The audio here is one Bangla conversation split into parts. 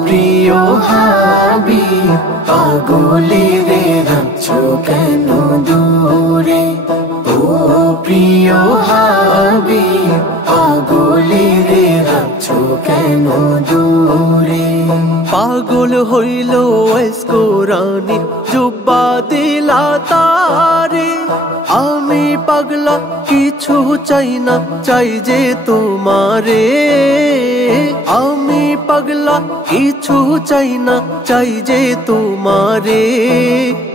প্রিয় হাবিব পাগলে রে রাখছো কেন দূরে ও প্রিয় হাবিব পাগলে রে রাখছো কেন দূরে পাগল হইল কোরআনে জুব্বা দিলা তারে আমি পাগলা কিছু চাই না চাই যে তোমারে আমি পাগলা কিছু চাই না চাই যে তোমারে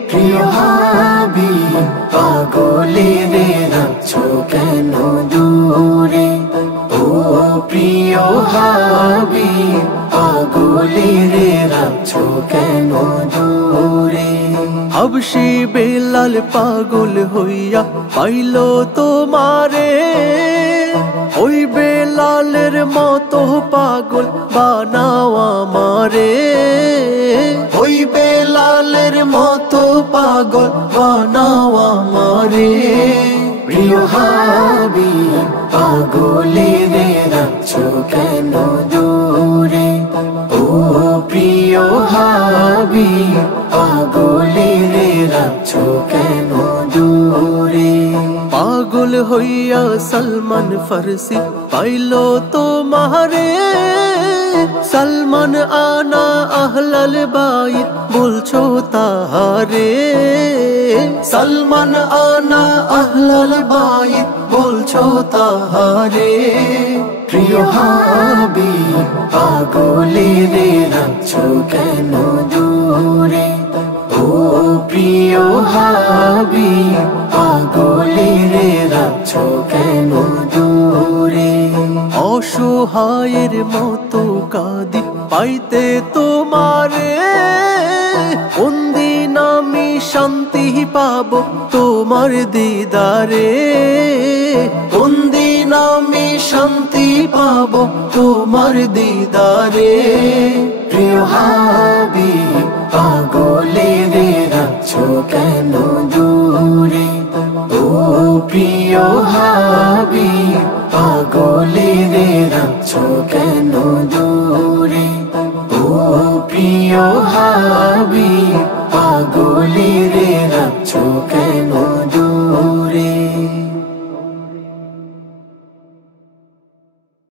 প্রিয় হাবিব পাগলে রে রাখছো কেন দূরে ও প্রিয় হাবিব পাগলে রে রাখছো কেন দূরে হাবশি বেলাল পাগল হইয়া পাইল তোমারে ওই বেলালের মতো পাগল বানাও আমারে ওই বেলালের মতো পাগল বানাও আমারে প্রিয় হাবিব পাগলে রে রাখছো কেন দূরে ও প্রিয় হাবিব পাগলে রে রাখছো কেন দূরে পাগল হইয়া সলমান ফারসি পাইল তোমারে সলমান আনা আহলাল বাইত বলছো তাহারে সলমান আনা আহলাল বাইত বলছো তাহারে প্রিয় হাবিব পাগলে রে রাখছো কেন দূরে ও প্রিয় হাবিব পাগলে রে রাখছো কেন দূরে অসহায়ের মতো কাঁদি পাইতে তোমারে কোন দিন আমি শান্তি পাবো তোমার দিদারে কোন দিন আমি শান্তি পাবো তোমার দিদারে প্রিয় হাবিব পাগলে রে রাখছো কেন দূরে ও প্রিয় হাবিব পাগলে রে রাখছো কেন দূরে ও প্রিয় হাবিব পাগলে রে রাখছো কেন